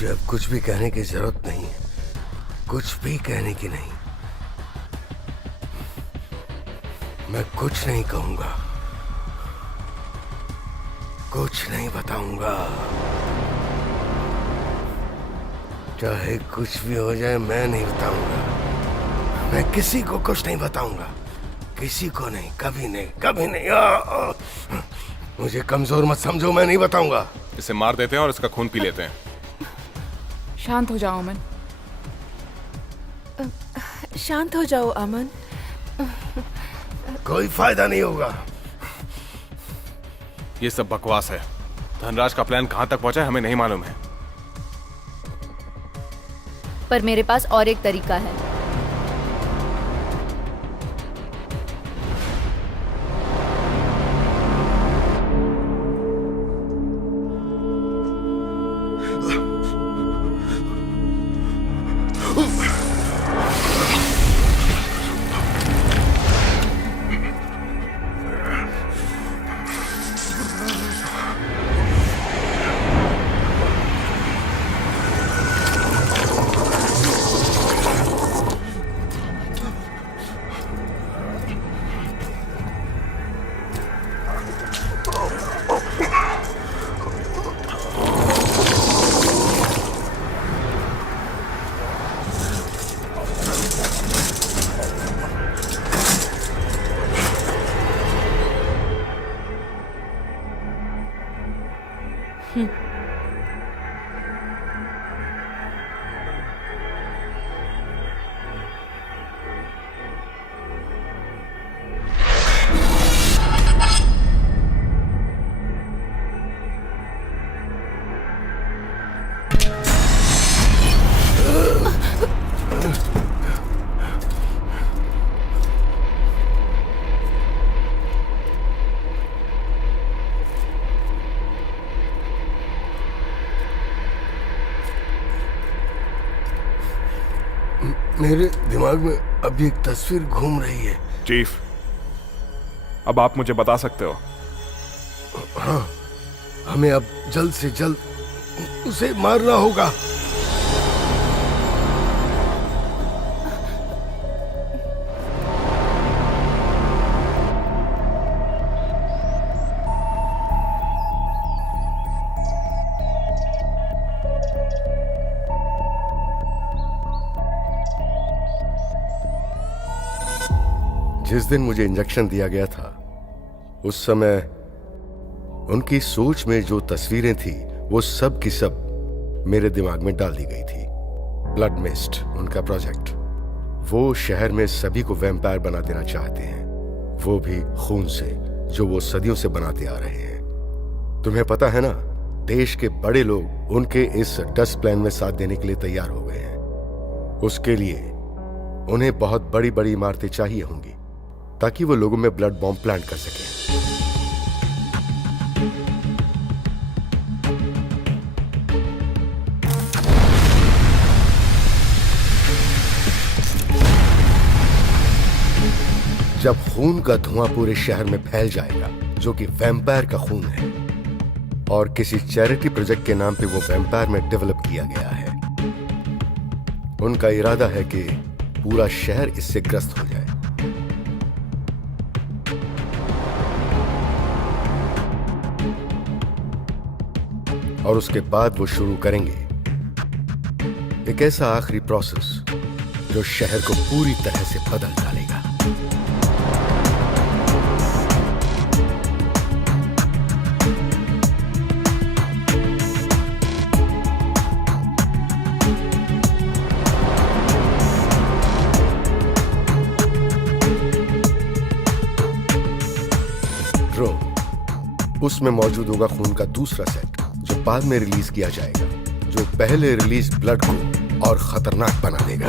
मुझे अब कुछ भी कहने की जरूरत नहीं है, कुछ भी कहने की नहीं। मैं कुछ नहीं कहूंगा, कुछ नहीं बताऊंगा। चाहे कुछ भी हो जाए मैं नहीं बताऊंगा। मैं किसी को कुछ नहीं बताऊंगा, किसी को नहीं, कभी नहीं, कभी नहीं। मुझे कमजोर मत समझो, मैं नहीं बताऊंगा। इसे मार देते हैं और इसका खून पी लेते हैं। शांत हो जाओ अमन। शांत हो जाओ अमन। कोई फायदा नहीं होगा। ये सब बकवास है। धनराज का प्लान कहां तक पहुंचा है हमें नहीं मालूम है। पर मेरे पास और एक तरीका है। मेरे दिमाग में अभी एक तस्वीर घूम रही है। चीफ, अब आप मुझे बता सकते हो? हाँ, हमें अब जल्द से जल्द उसे मारना होगा। जिस दिन मुझे इंजेक्शन दिया गया था उस समय उनकी सोच में जो तस्वीरें थी वो सब की सब मेरे दिमाग में डाल दी गई थी। ब्लड मिस्ट उनका प्रोजेक्ट। वो शहर में सभी को वैम्पायर बना देना चाहते हैं, वो भी खून से, जो वो सदियों से बनाते आ रहे हैं। तुम्हें पता है ना, देश के बड़े लोग उनके इस डस्ट प्लान में साथ देने के लिए तैयार हो गए हैं। उसके लिए उन्हें बहुत बड़ी बड़ी इमारतें चाहिए होंगी ताकि वो लोगों में ब्लड बॉम्ब प्लांट कर सके। जब खून का धुआं पूरे शहर में फैल जाएगा, जो कि वैम्पायर का खून है और किसी चैरिटी प्रोजेक्ट के नाम पे वो वैम्पायर में डेवलप किया गया है, उनका इरादा है कि पूरा शहर इससे ग्रस्त हो जाए। और उसके बाद वो शुरू करेंगे एक ऐसा आखिरी प्रोसेस जो शहर को पूरी तरह से बदल डालेगा। ड्रोन, उसमें मौजूद होगा खून का दूसरा सेट जो बाद में रिलीज किया जाएगा, जो पहले रिलीज ब्लड को और खतरनाक बना देगा।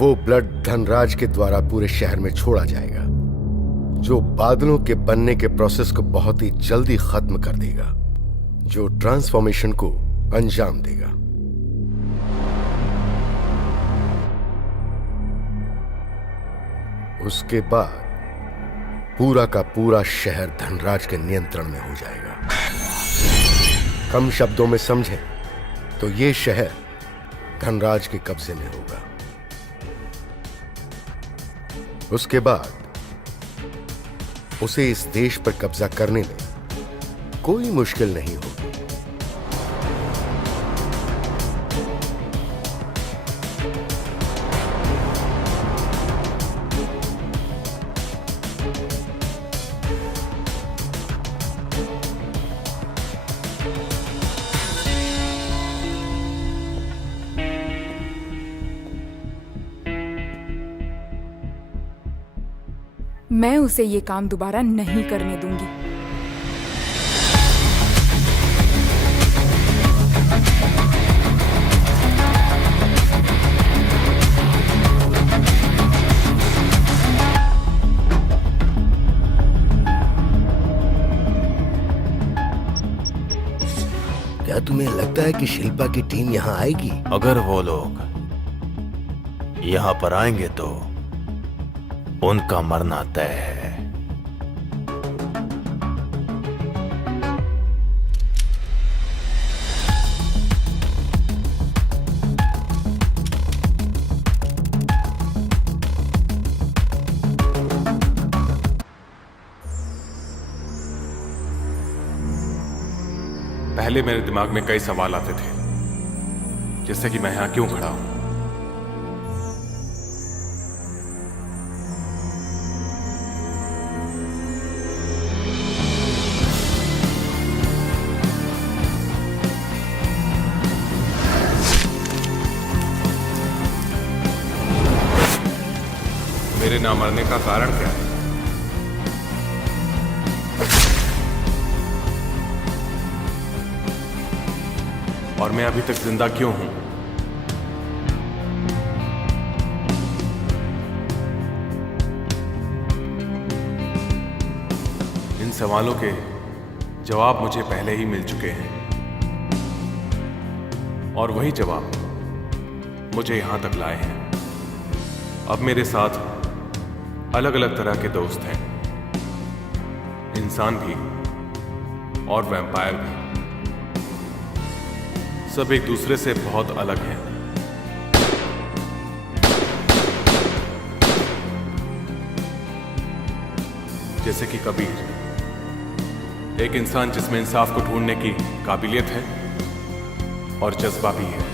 वो ब्लड धनराज के द्वारा पूरे शहर में छोड़ा जाएगा, जो बादलों के बनने के प्रोसेस को बहुत ही जल्दी खत्म कर देगा, जो ट्रांसफॉर्मेशन को अंजाम देगा। उसके बाद पूरा का पूरा शहर धनराज के नियंत्रण में हो जाएगा। कम शब्दों में समझें तो यह शहर धनराज के कब्जे में होगा। उसके बाद उसे इस देश पर कब्जा करने में कोई मुश्किल नहीं होगी। मैं उसे ये काम दोबारा नहीं करने दूंगी। क्या तुम्हें लगता है कि शिल्पा की टीम यहां आएगी? अगर वो लोग यहाँ पर आएंगे तो उनका मरना तय है। पहले मेरे दिमाग में कई सवाल आते थे, जैसे कि मैं यहां क्यों खड़ा हूं, मेरे ना मरने का कारण क्या है, और मैं अभी तक जिंदा क्यों हूं? इन सवालों के जवाब मुझे पहले ही मिल चुके हैं, और वही जवाब मुझे यहां तक लाए हैं। अब मेरे साथ अलग अलग तरह के दोस्त हैं, इंसान भी और वैम्पायर भी। सब एक दूसरे से बहुत अलग हैं। जैसे कि कबीर, एक इंसान जिसमें इंसाफ को ढूंढने की काबिलियत है और जज्बा भी है।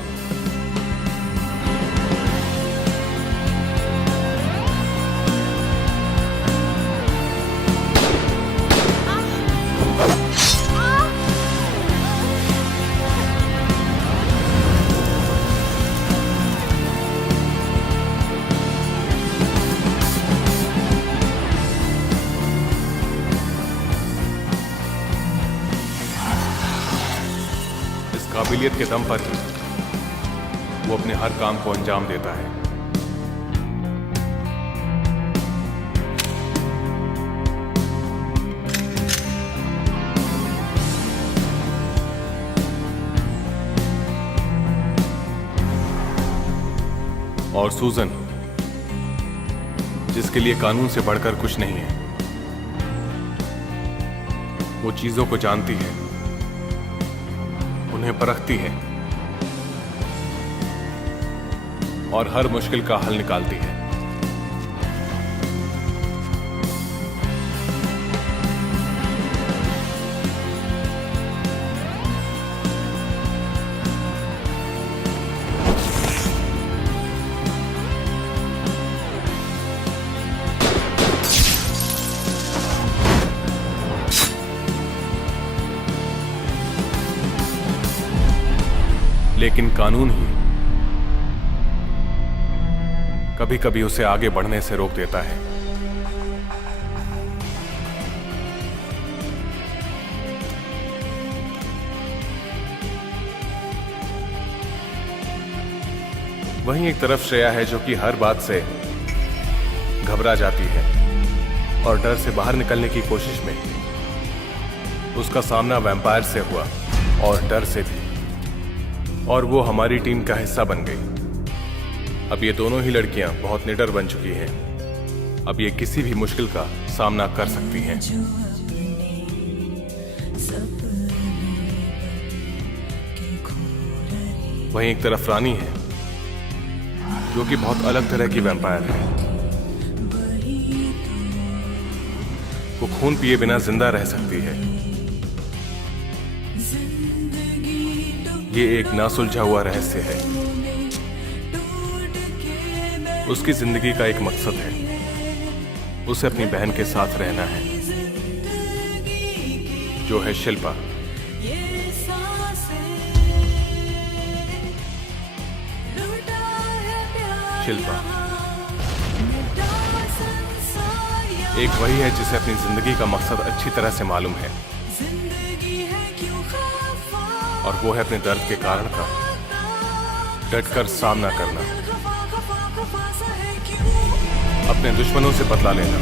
काबिलियत के दम पर ही वो अपने हर काम को अंजाम देता है। और सूजन, जिसके लिए कानून से बढ़कर कुछ नहीं है, वो चीजों को जानती है, उन्हें परखती है और हर मुश्किल का हल निकालती है। लेकिन कानून ही कभी कभी उसे आगे बढ़ने से रोक देता है। वहीं एक तरफ श्रेया है जो कि हर बात से घबरा जाती है और डर से बाहर निकलने की कोशिश में उसका सामना वैम्पायर से हुआ और डर से भी, और वो हमारी टीम का हिस्सा बन गई। अब ये दोनों ही लड़कियां बहुत निडर बन चुकी हैं। अब ये किसी भी मुश्किल का सामना कर सकती हैं। वहीं एक तरफ रानी है जो कि बहुत अलग तरह की वैम्पायर है। वो खून पिए बिना जिंदा रह सकती है। ये एक ना सुलझा हुआ रहस्य है। उसकी जिंदगी का एक मकसद है, उसे अपनी बहन के साथ रहना है जो है शिल्पा। शिल्पा एक वही है जिसे अपनी जिंदगी का मकसद अच्छी तरह से मालूम है, और वो है अपने दर्द के कारण का डटकर सामना करना, अपने दुश्मनों से बदला लेना।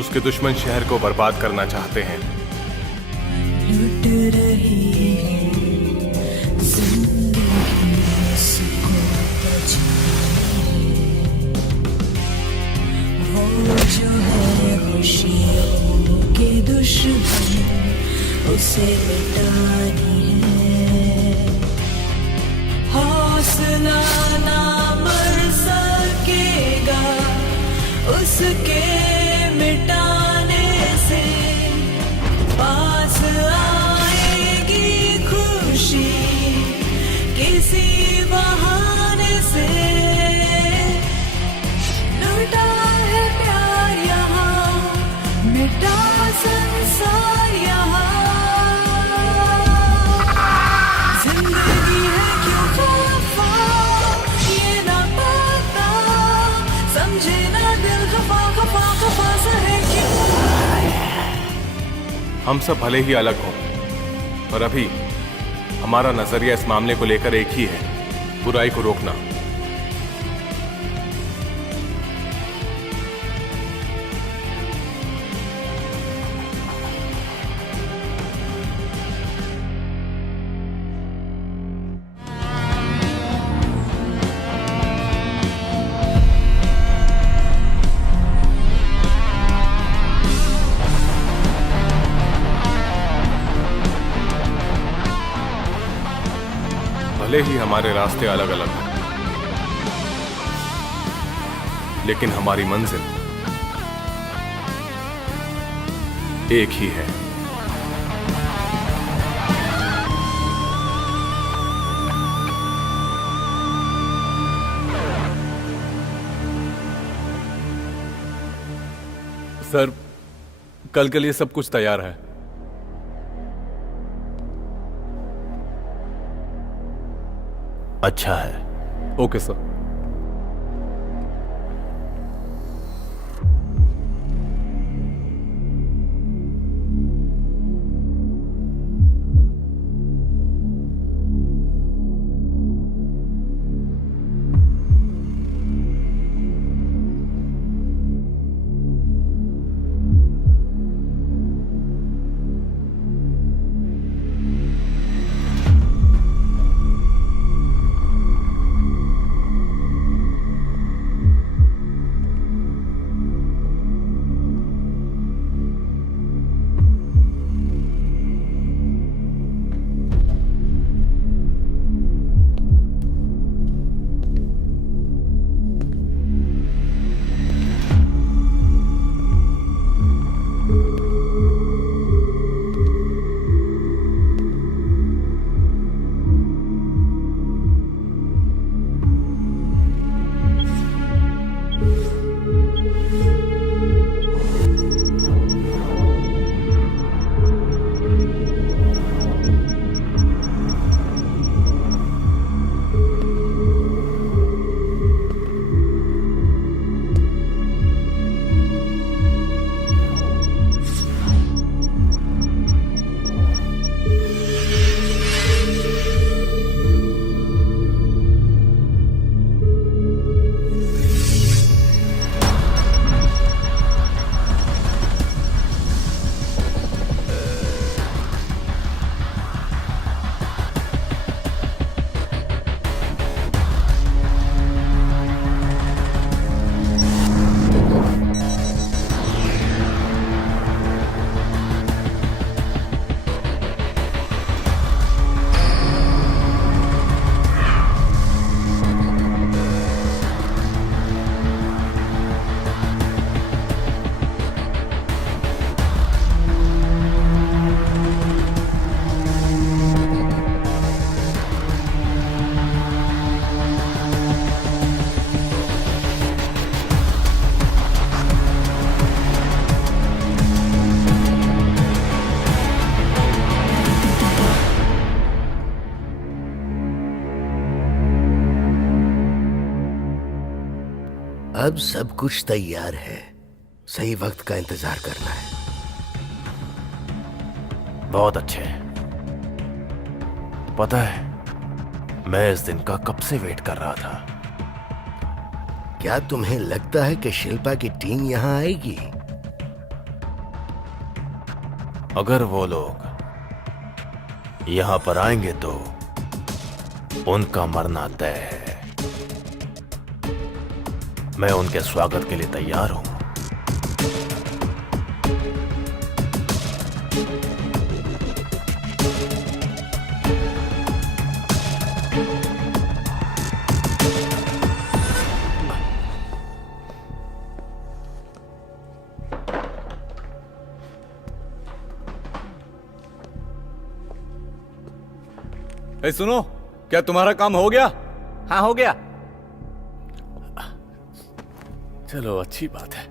उसके दुश्मन शहर को बर्बाद करना चाहते हैं। लुट रही है जिंदगी उसको बचाए, वो जो है खुशियों के दुश्मन उसे मिटानी है। हौसला ना मर सकेगा उसके मिटाने से, पास आएगी खुशी किसी बहाने से। लुटा है प्यार यहाँ, मिटा संसार यहाँ। जिंदगी है क्यों खफा ये ना पता, समझे ना दिल खफा खफा खफा सा है क्यों। हम सब भले ही अलग हों, पर अभी हमारा नजरिया इस मामले को लेकर एक ही है, बुराई को रोकना। भले ही हमारे रास्ते अलग अलग हैं, लेकिन हमारी मंजिल एक ही है। सर, कल के लिए सब कुछ तैयार है। अच्छा है। Okay sir. अब सब कुछ तैयार है, सही वक्त का इंतजार करना है। बहुत अच्छे। पता है, मैं इस दिन का कब से वेट कर रहा था। क्या तुम्हें लगता है कि शिल्पा की टीम यहां आएगी? अगर वो लोग यहां पर आएंगे तो उनका मरना तय है। मैं उनके स्वागत के लिए तैयार हूं। ए, सुनो, क्या तुम्हारा काम हो गया? हाँ हो गया। चलो अच्छी बात है।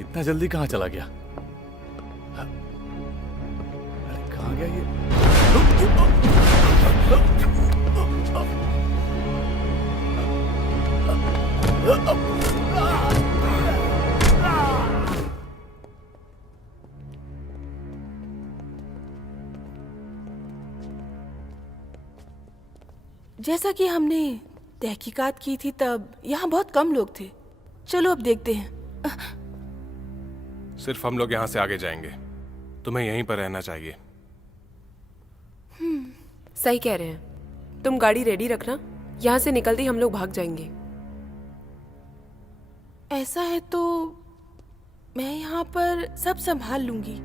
इतना जल्दी कहाँ चला गया? अरे कहाँ गया ये? जैसा कि हमने तहकीकात की थी तब यहाँ बहुत कम लोग थे। चलो अब देखते हैं। सिर्फ हम लोग यहाँ से आगे जाएंगे। तुम्हें यहीं पर रहना चाहिए। सही कह रहे हैं। तुम गाड़ी रेडी रखना, यहाँ से निकलते ही हम लोग भाग जाएंगे। ऐसा है तो मैं यहाँ पर सब संभाल लूंगी।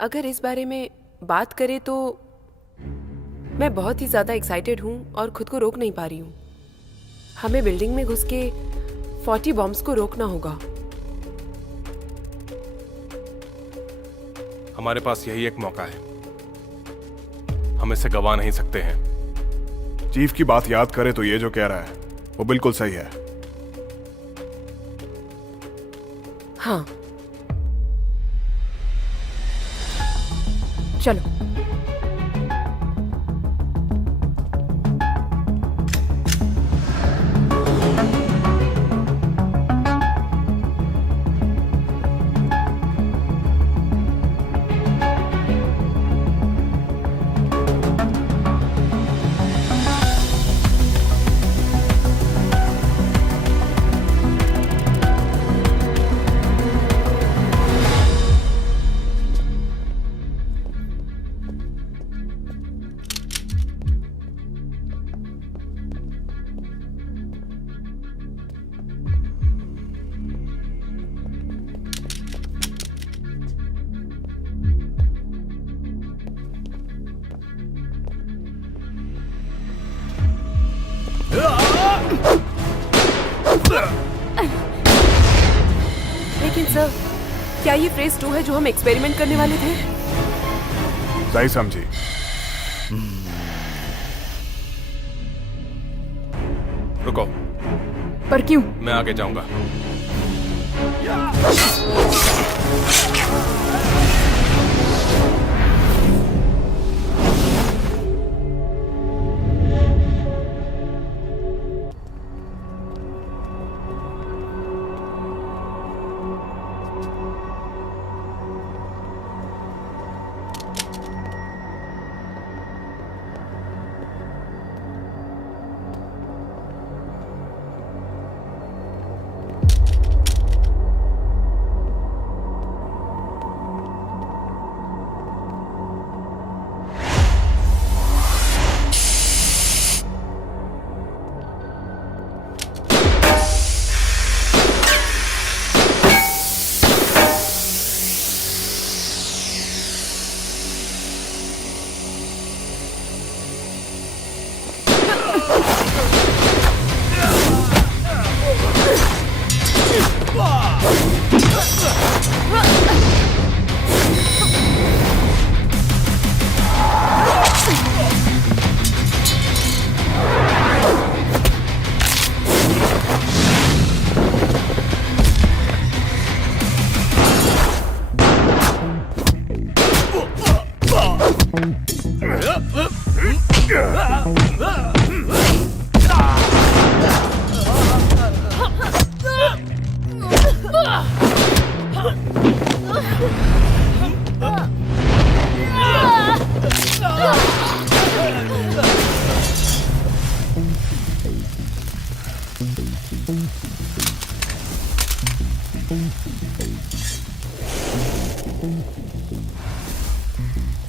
अगर इस बारे में बात करें तो मैं बहुत ही ज्यादा एक्साइटेड हूँ और खुद को रोक नहीं पा रही हूँ। हमें बिल्डिंग में घुस के 40 बॉम्ब्स को रोकना होगा। हमारे पास यही एक मौका है, हम इसे गवा नहीं सकते हैं। चीफ की बात याद करे तो ये जो कह रहा है वो बिल्कुल सही है। हाँ चलो। लेकिन सर, क्या ये फेज 2 है जो हम एक्सपेरिमेंट करने वाले थे? सही समझी। रुको, पर क्यों? मैं आगे जाऊंगा।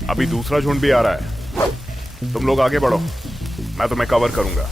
अभी दूसरा झुंड भी आ रहा है, तुम लोग आगे बढ़ो, मैं तुम्हें कवर करूंगा।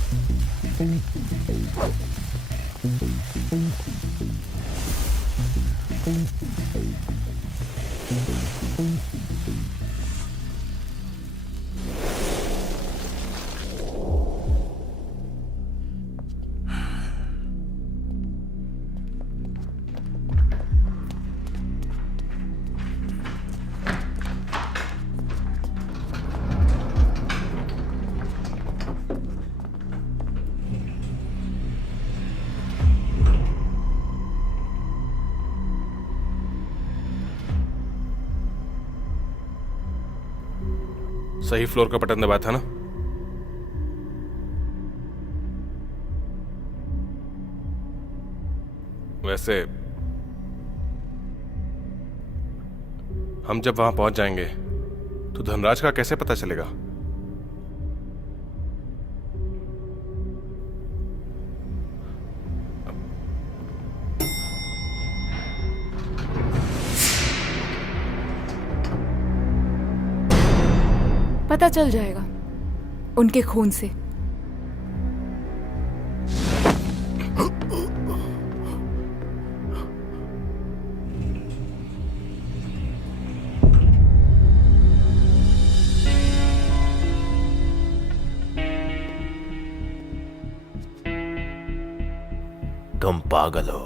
सही फ्लोर का बटन दबाया था ना? वैसे हम जब वहां पहुंच जाएंगे तो धनराज का कैसे पता चलेगा? पता चल जाएगा उनके खून से। तुम पागल हो।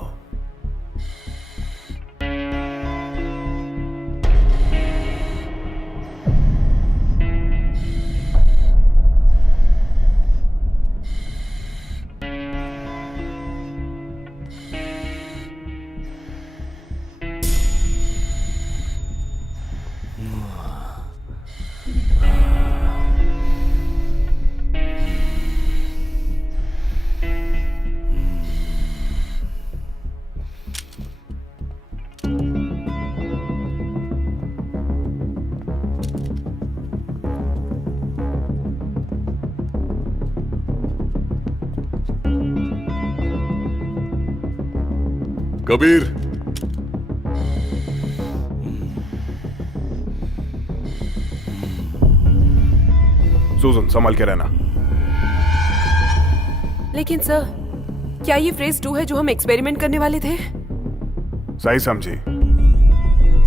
कबीर, सुजन संभल के रहना। लेकिन सर, क्या ये फेज 2 है जो हम एक्सपेरिमेंट करने वाले थे? सही समझी।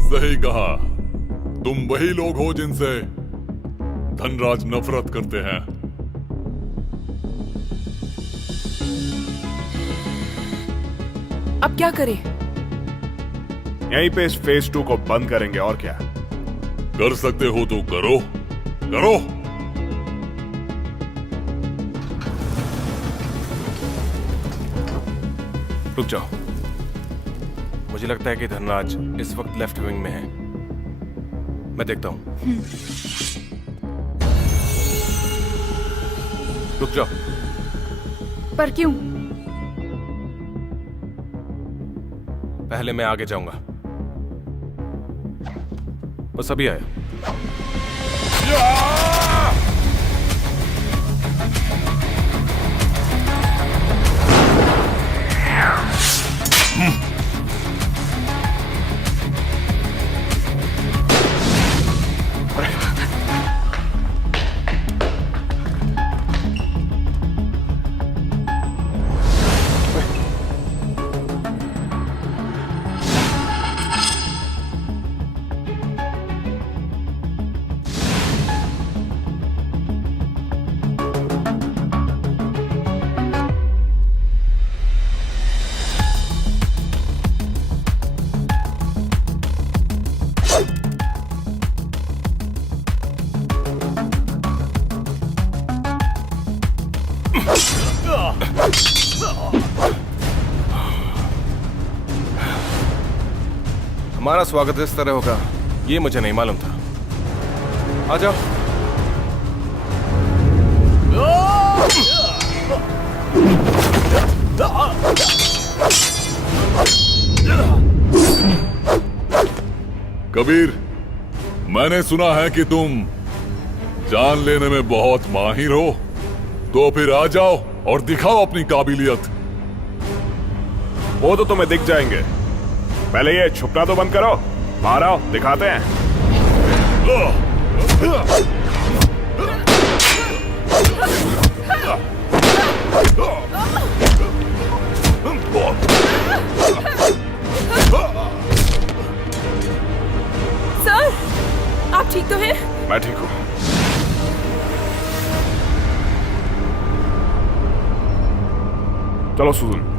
सही कहा। तुम वही लोग हो जिनसे धनराज नफरत करते हैं। अब क्या करें? यहीं पे इस फेज 2 को बंद करेंगे, और क्या। कर सकते हो तो करो, करो। रुक जाओ, मुझे लगता है कि धनराज इस वक्त लेफ्ट विंग में है। मैं देखता हूं। रुक जाओ। पर क्यों? पहले मैं आगे जाऊंगा। बस अभी आया। हमारा स्वागत इस तरह होगा ये मुझे नहीं मालूम था। आ जाओ। कबीर, मैंने सुना है कि तुम जान लेने में बहुत माहिर हो, तो फिर आ जाओ और दिखाओ अपनी काबिलियत। वो तो तुम्हें दिख जाएंगे। पहले ये छुपना तो बंद करो। बाहर आओ, दिखाते हैं। सर, आप ठीक तो हैं? मैं ठीक हूं। चलो सुजन।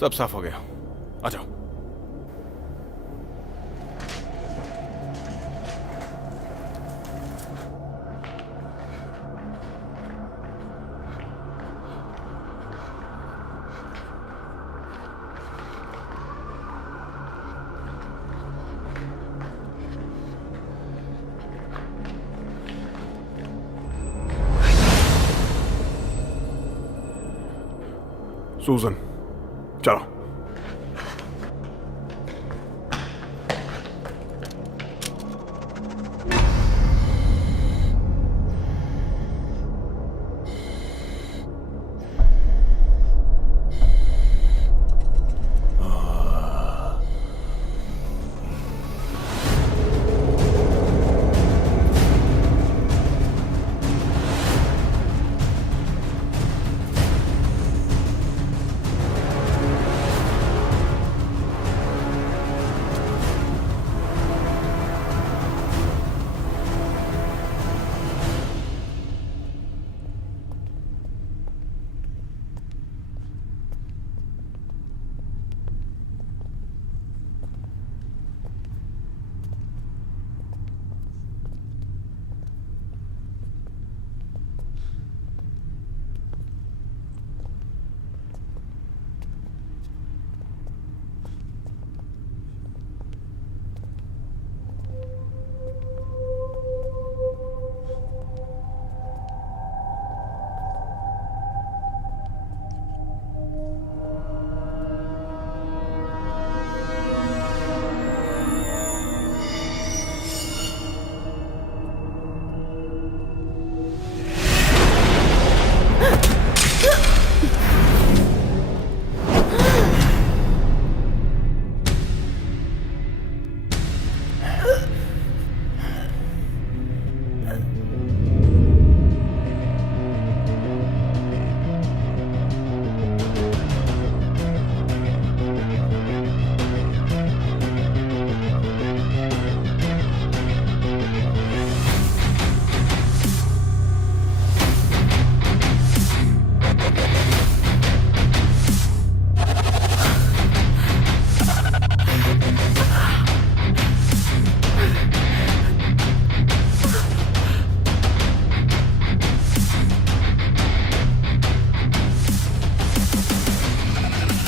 सब साफ हो गया, आ जाओ। सुजन, चलो।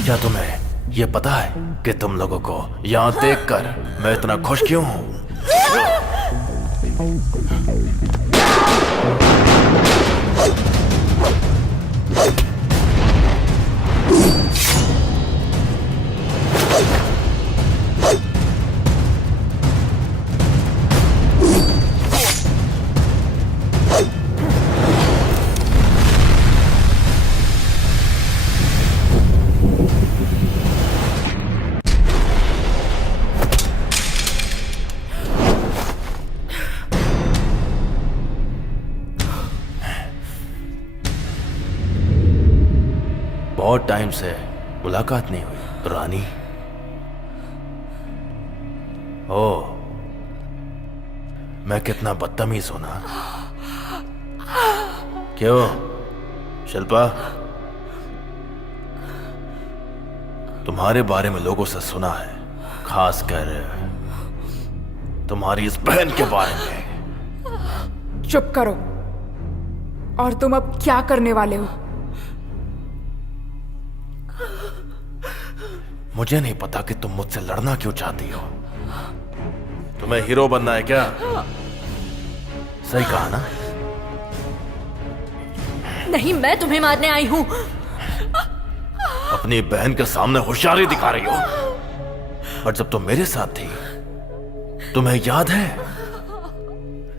क्या तुम्हें ये पता है कि तुम लोगों को यहां देखकर मैं इतना खुश क्यों हूं? बहुत टाइम से मुलाकात नहीं हुई रानी। ओ, मैं कितना बदतमीज हूं ना। क्यों शिल्पा, तुम्हारे बारे में लोगों से सुना है, खासकर तुम्हारी इस बहन के बारे में। चुप करो। और तुम अब क्या करने वाले हो? मुझे नहीं पता कि तुम मुझसे लड़ना क्यों चाहती हो। तुम्हें हीरो बनना है क्या? सही कहा ना? नहीं, मैं तुम्हें मारने आई हूं। अपनी बहन के सामने होशियारी दिखा रही हो, और जब तुम मेरे साथ थी, तुम्हें याद है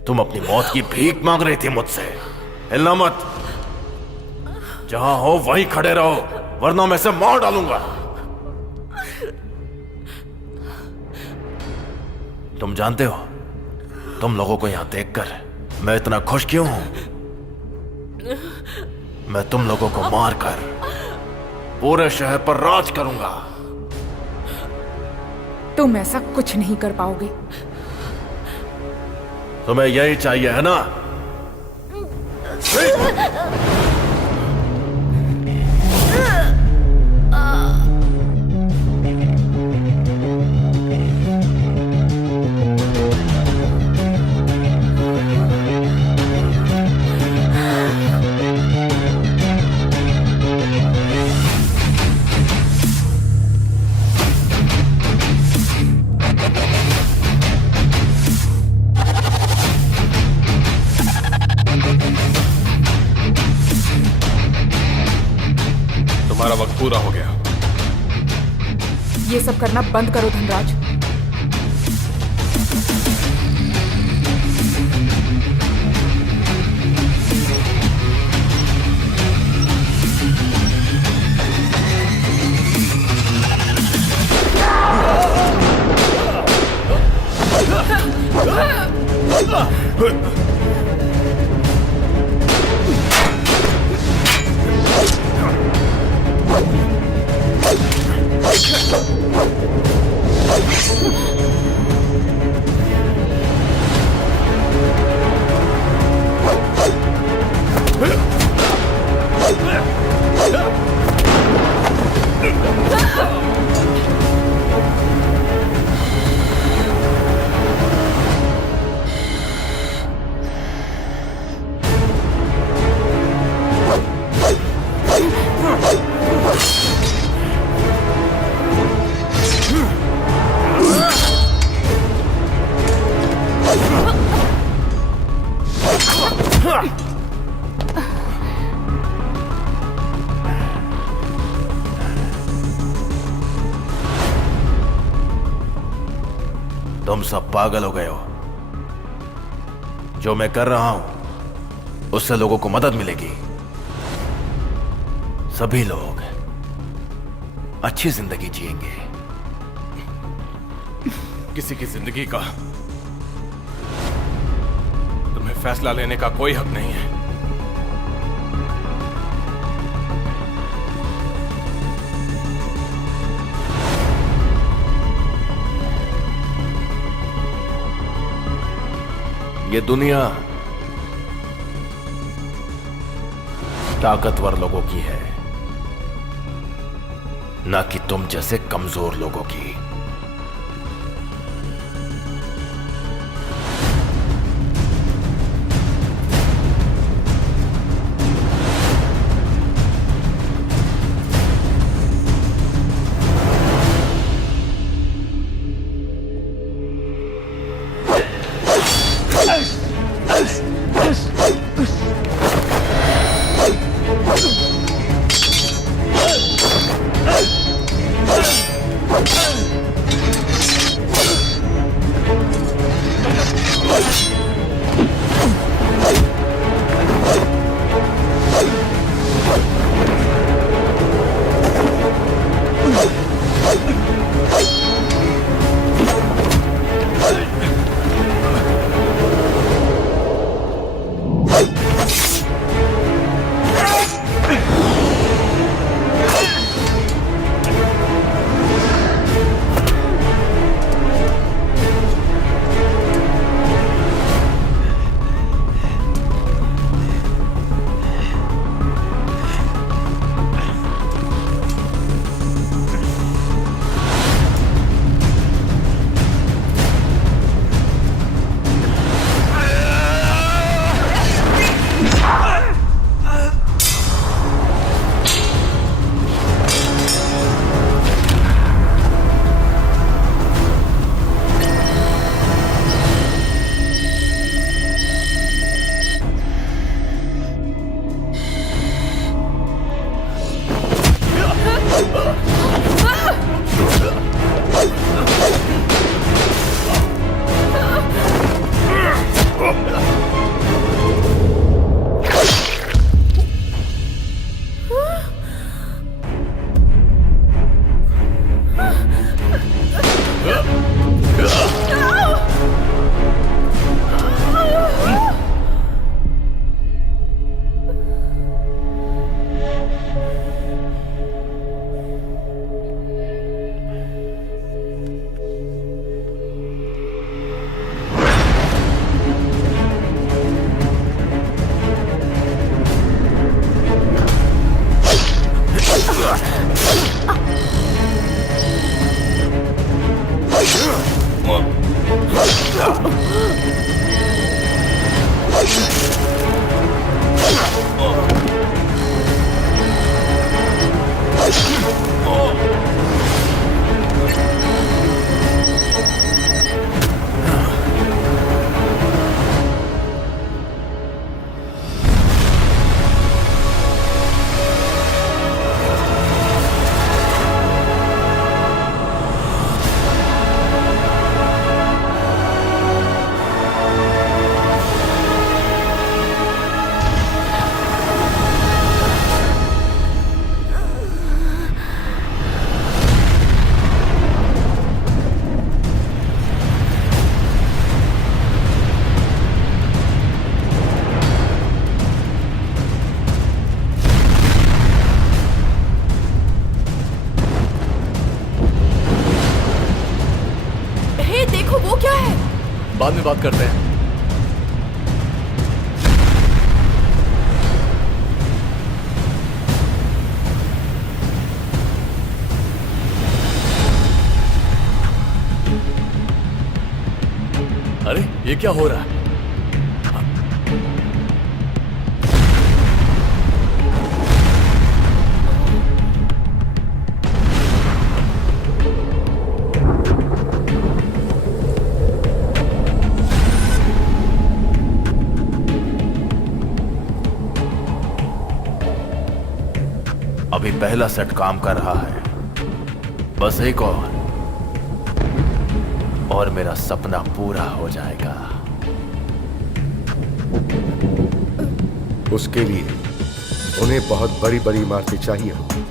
तुम अपनी मौत की भीख मांग रही थी मुझसे। हिलना मत, जहां हो वहीं खड़े रहो, वरना मैं इसे मार डालूंगा। तुम जानते हो तुम लोगों को यहां देखकर मैं इतना खुश क्यों हूं? मैं तुम लोगों को मारकर पूरे शहर पर राज करूंगा। तुम ऐसा कुछ नहीं कर पाओगे। तुम्हें यही चाहिए है ना? तुम्हारा वक्त पूरा हो गया। ये सब करना बंद करो धनराज। तुम सब पागल हो गए हो। जो मैं कर रहा हूं उससे लोगों को मदद मिलेगी। सभी लोग अच्छी जिंदगी जिएंगे। किसी की जिंदगी का तुम्हें फैसला लेने का कोई हक नहीं है। ये दुनिया ताकतवर लोगों की है, ना कि तुम जैसे कमजोर लोगों की। बाद में बात करते हैं। अरे ये क्या हो रहा है? अभी पहला सेट काम कर रहा है, बस एक और मेरा सपना पूरा हो जाएगा। उसके लिए उन्हें बहुत बड़ी बड़ी इमारतें चाहिए होंगी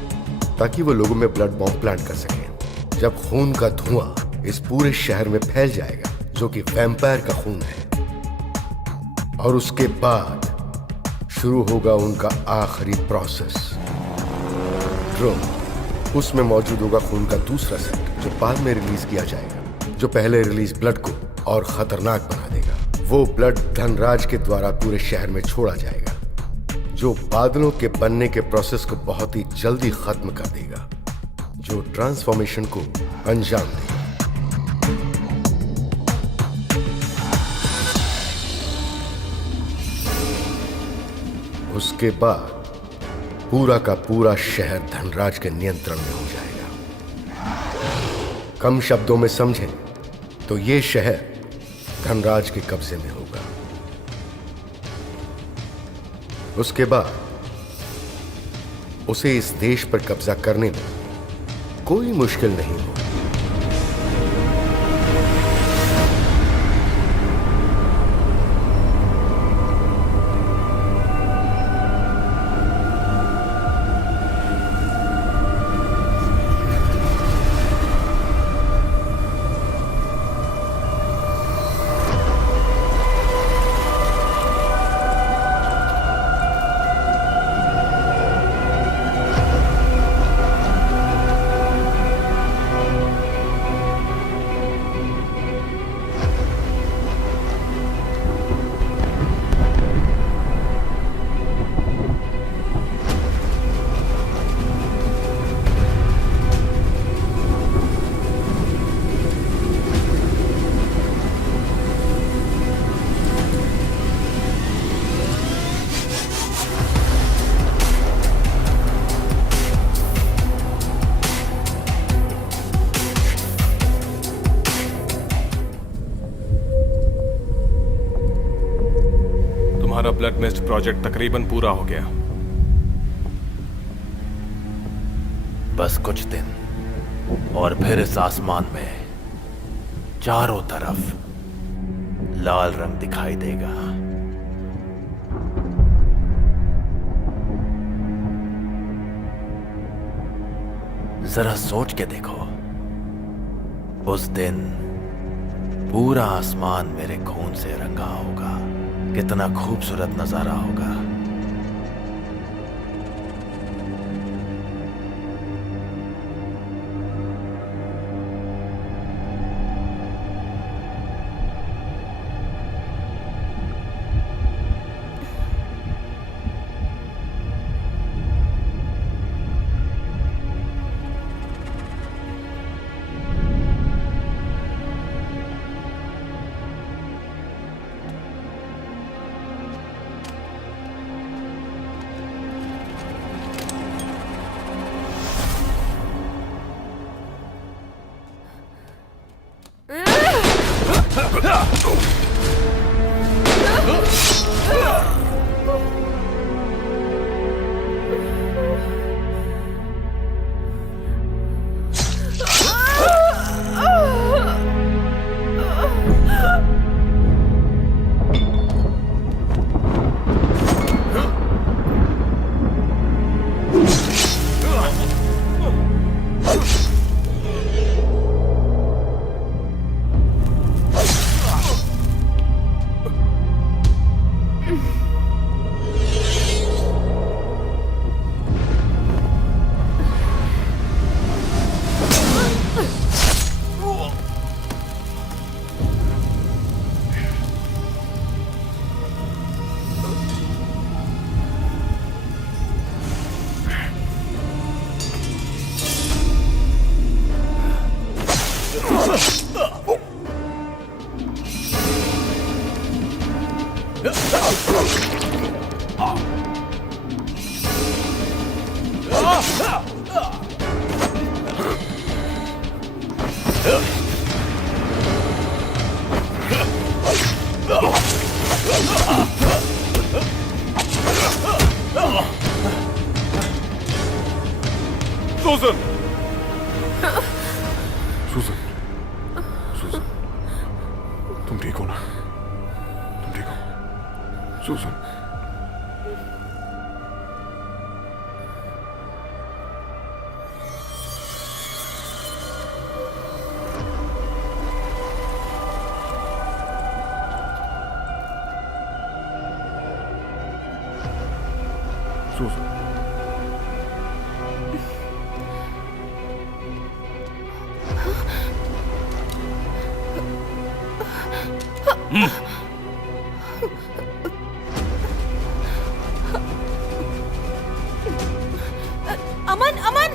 ताकि वो लोगों में ब्लड बॉम्ब प्लांट कर सकें। जब खून का धुआं इस पूरे शहर में फैल जाएगा, जो कि वैम्पायर का खून है, और उसके बाद शुरू होगा उनका आखिरी प्रोसेस। ड्रोन, उसमें मौजूद होगा खून का दूसरा सेट जो बाद में रिलीज किया जाएगा, जो पहले रिलीज ब्लड को और खतरनाक बना देगा। वो ब्लड धनराज के द्वारा पूरे शहर में छोड़ा जाएगा, जो बादलों के बनने के प्रोसेस को बहुत ही जल्दी खत्म कर देगा, जो ट्रांसफॉर्मेशन को अंजाम देगा। उसके बाद पूरा का पूरा शहर धनराज के नियंत्रण में हो जाएगा। कम शब्दों में समझें तो ये शहर धनराज के कब्जे में होगा। उसके बाद उसे इस देश पर कब्जा करने में कोई मुश्किल नहीं हो। तुम्हारा ब्लड मिस्ट प्रोजेक्ट तकरीबन पूरा हो गया। बस कुछ दिन और फिर इस आसमान में चारों तरफ लाल रंग दिखाई देगा। जरा सोच के देखो, उस दिन पूरा आसमान मेरे खून से रंगा होगा। कितना खूबसूरत नजारा होगा। सुजन! सुजन! सुजन! तुम ठीक हो ना? तुम ठीक हो? सुजन! सुजन! अमन, अमन!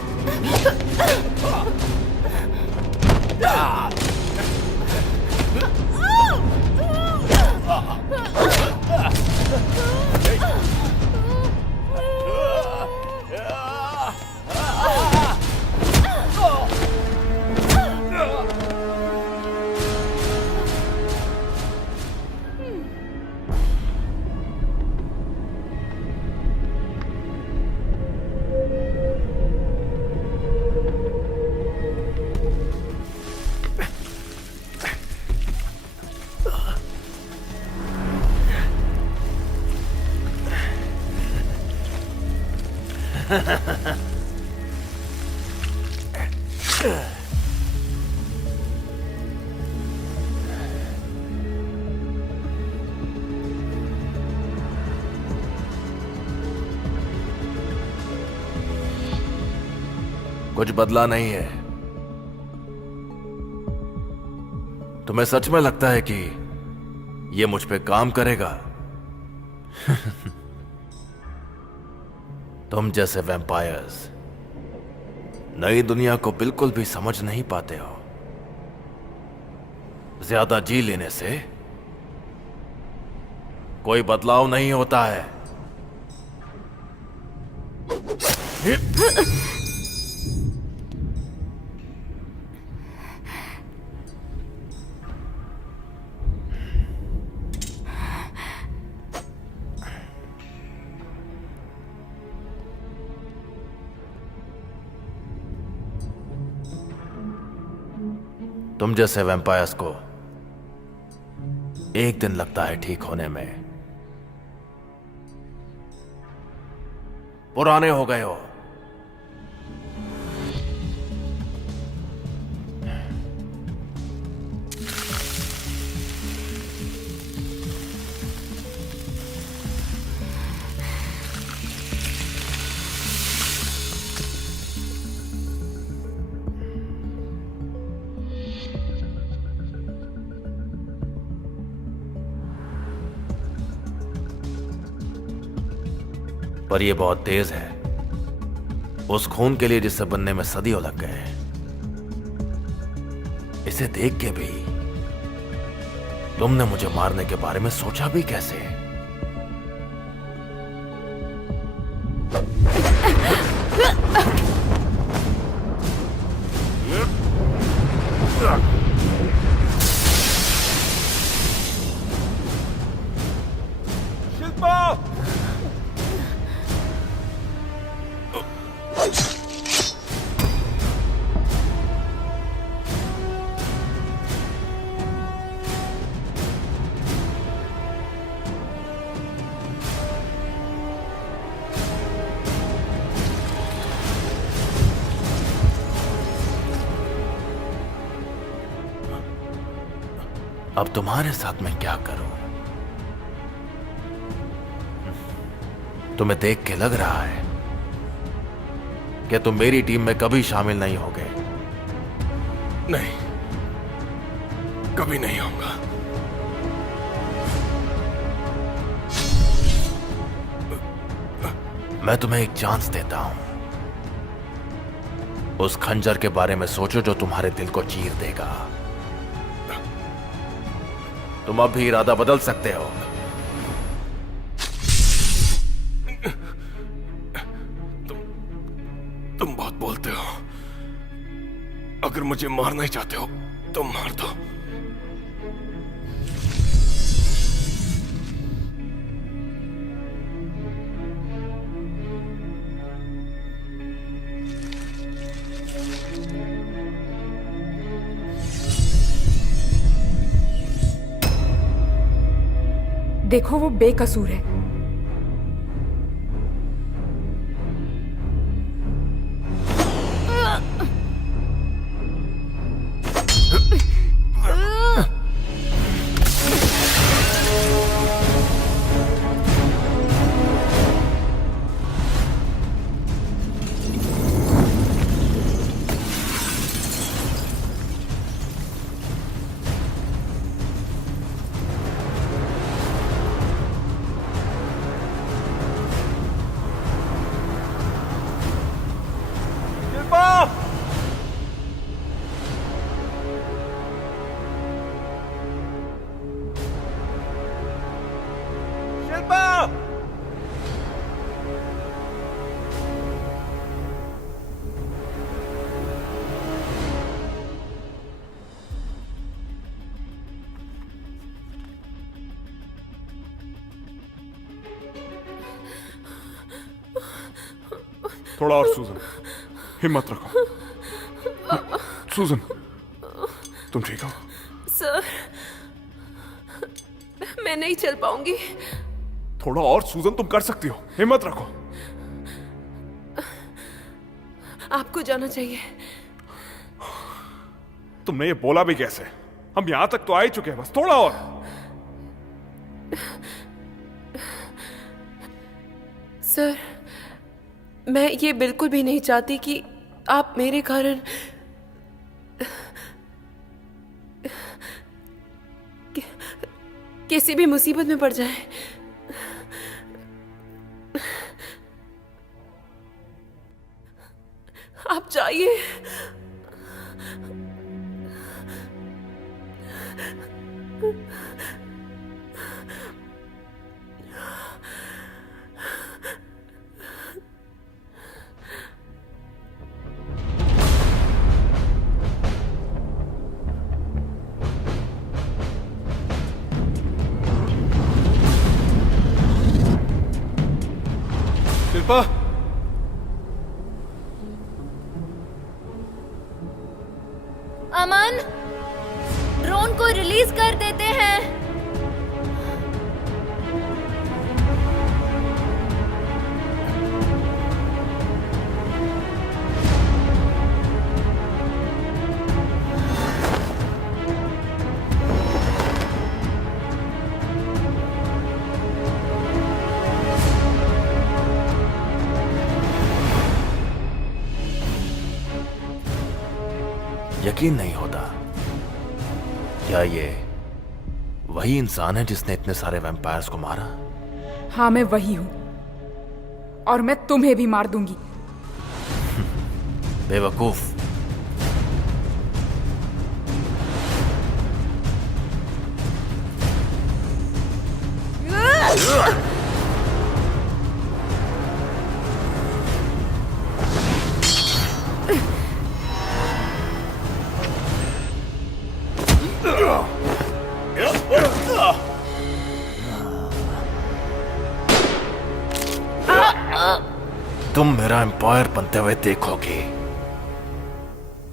कुछ बदला नहीं है। तुम्हें सच में लगता है कि ये मुझ पे काम करेगा? तुम जैसे वैम्पायर्स नई दुनिया को बिल्कुल भी समझ नहीं पाते हो। ज्यादा जी लेने से कोई बदलाव नहीं होता है। तुम जैसे वैम्पायर्स को एक दिन लगता है ठीक होने में। पुराने हो गए हो। पर यह बहुत तेज है उस खून के लिए जिससे बनने में सदियों लग गए। इसे देख के भी तुमने मुझे मारने के बारे में सोचा भी कैसे? अब तुम्हारे साथ मैं क्या करूं? तुम्हें देख के लग रहा है कि तुम मेरी टीम में कभी शामिल नहीं होगे। नहीं, कभी नहीं होगा। मैं तुम्हें एक चांस देता हूं। उस खंजर के बारे में सोचो जो तुम्हारे दिल को चीर देगा। तुम अब भी इरादा बदल सकते हो। तुम बहुत बोलते हो। अगर मुझे मारना ही चाहते हो तो मार दो। देखो वो बेकसूर है। थोड़ा और सूजन, हिम्मत रखो। सूजन, तुम ठीक हो? सर, मैं नहीं चल पाऊंगी। थोड़ा और सूजन, तुम कर सकती हो। हिम्मत रखो। आपको जाना चाहिए। तुमने ये बोला भी कैसे? हम यहां तक तो आ ही चुके हैं, बस थोड़ा और। सर, मैं ये बिल्कुल भी नहीं चाहती कि आप मेरे कारण किसी भी मुसीबत में पड़ जाएं। आप जाइए। शिल्पा, अमन, ड्रोन को रिलीज कर देते हैं। यकीन नहीं होता, क्या ये वही इंसान है जिसने इतने सारे वैम्पायर्स को मारा? हाँ, मैं वही हूं और मैं तुम्हें भी मार दूंगी। बेवकूफ। तुम मेरा एम्पायर बनते हुए देखोगे,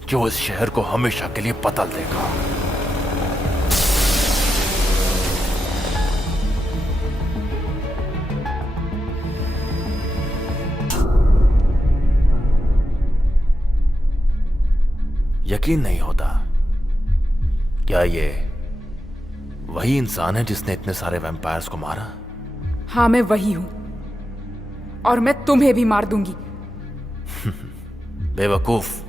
जो इस शहर को हमेशा के लिए बदल देगा। यकीन नहीं होता, क्या ये वही इंसान है जिसने इतने सारे वैम्पायर्स को मारा? हाँ, मैं वही हूं और मैं तुम्हें भी मार दूंगी। बेवकूफ।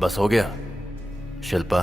बस हो गया शिल्पा?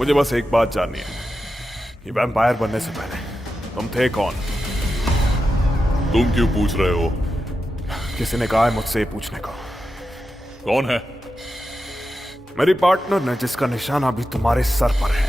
मुझे बस एक बात जाननी है, ये वैम्पायर बनने से पहले तुम थे कौन? तुम क्यों पूछ रहे हो? किसी ने कहा है मुझसे ये पूछने को। कौन है? मेरी पार्टनर ने, जिसका निशान अभी तुम्हारे सर पर है।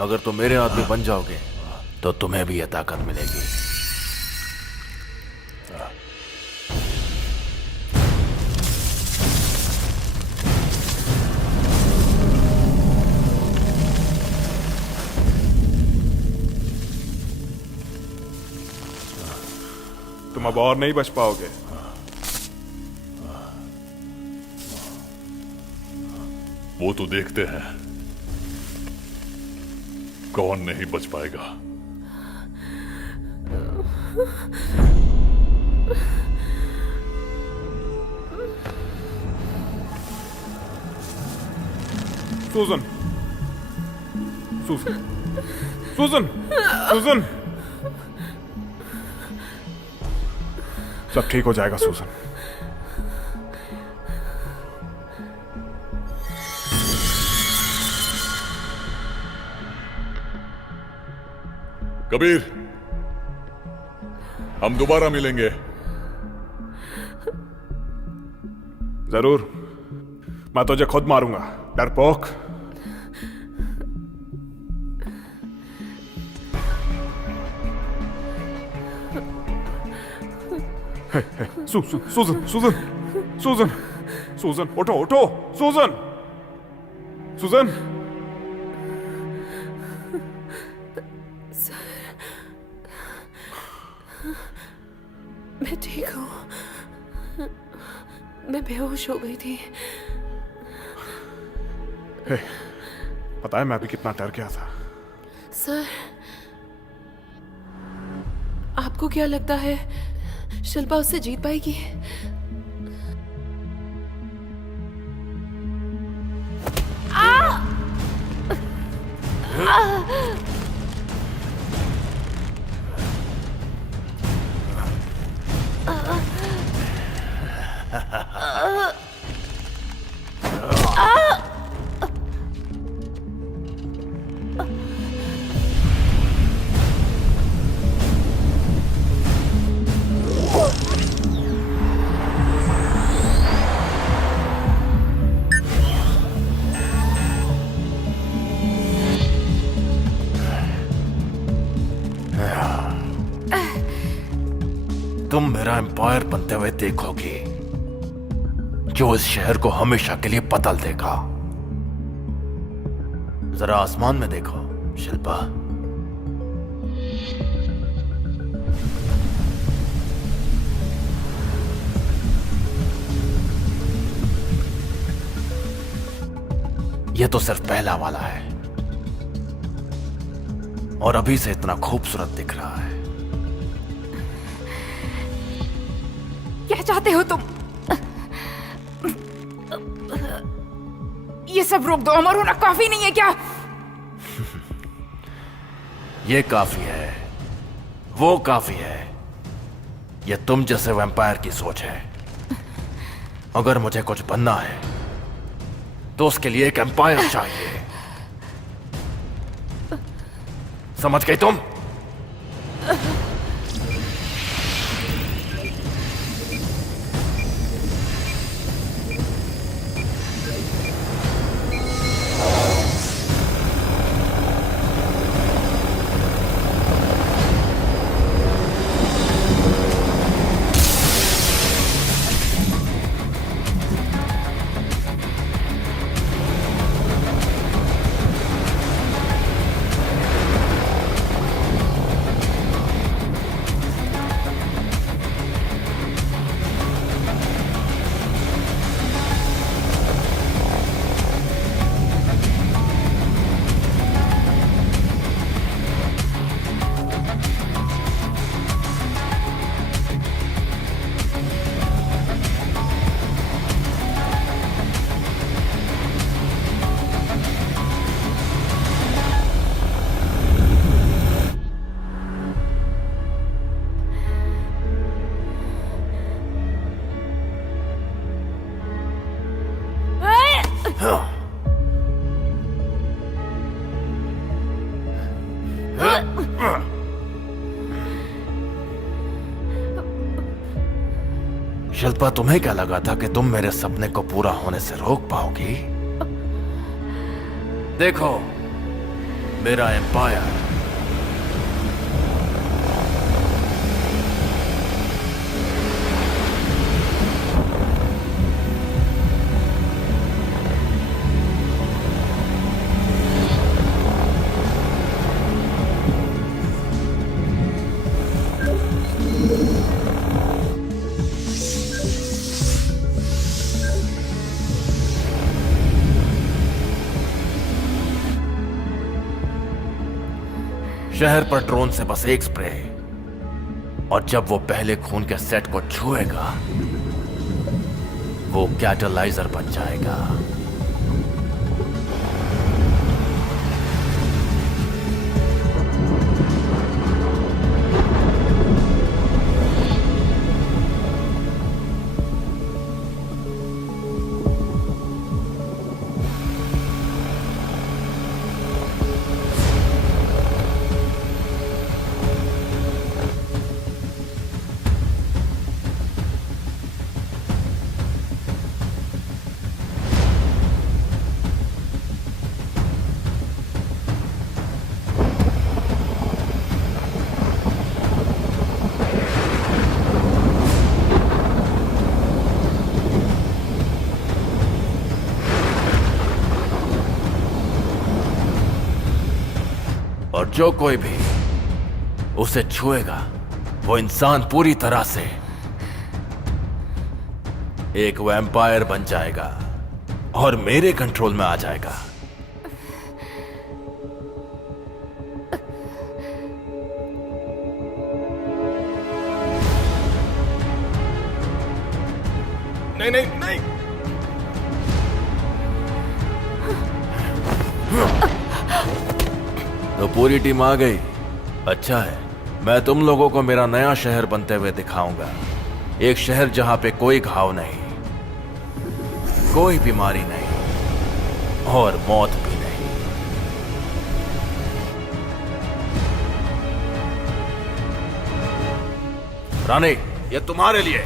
अगर तुम मेरे आदमी बन जाओगे तो तुम्हें भी यह ताकत मिलेगी। तुम अब और नहीं बच पाओगे। वो तो देखते हैं कौन नहीं बच पाएगा। सूजन, सूजन, सूजन, सूजन, सब ठीक हो जाएगा सूजन। कबीर, हम दोबारा मिलेंगे। जरूर, मैं तुझे खुद मारूंगा, डरपोक। सूजन, सूजन, सूजन, सूजन, सूजन, उठो, उठो, सूजन, सूजन। मैं ठीक हूँ। मैं बेहोश हो गई थी। पता है मैं भी कितना डर गया था। सर, आपको क्या लगता है शिल्पा उससे जीत पाएगी? तुम मेरा एम्पायर बनते हुए देखोगी, जो इस शहर को हमेशा के लिए बदल देगा। जरा आसमान में देखो शिल्पा। यह तो सिर्फ पहला वाला है और अभी से इतना खूबसूरत दिख रहा है। क्या चाहते हो तुम? ये सब रोक दो, अमर होना काफी नहीं है क्या? ये काफी है, वो काफी है। ये तुम जैसे वैम्पायर की सोच है। अगर मुझे कुछ बनना है तो उसके लिए एक एम्पायर चाहिए। समझ गई तुम? शिल्पा, तुम्हें क्या लगा था कि तुम मेरे सपने को पूरा होने से रोक पाओगी? देखो, मेरा एम्पायर शहर पर ड्रोन से बस एक स्प्रे, और जब वो पहले खून के सेट को छुएगा वो कैटलाइजर बन जाएगा। और जो कोई भी उसे छुएगा वो इंसान पूरी तरह से एक वैम्पायर बन जाएगा और मेरे कंट्रोल में आ जाएगा। नहीं नहीं नहीं, तो पूरी टीम आ गई। अच्छा है, मैं तुम लोगों को मेरा नया शहर बनते हुए दिखाऊंगा। एक शहर जहां पे कोई घाव नहीं, कोई बीमारी नहीं और मौत भी नहीं। रानी, ये तुम्हारे लिए।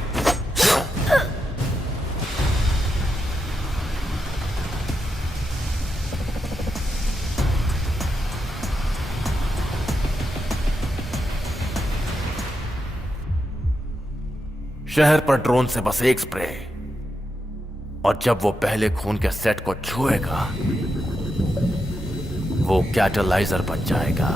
शहर पर ड्रोन से बस एक स्प्रे, और जब वो पहले खून के सेट को छुएगा वो कैटलाइजर बन जाएगा।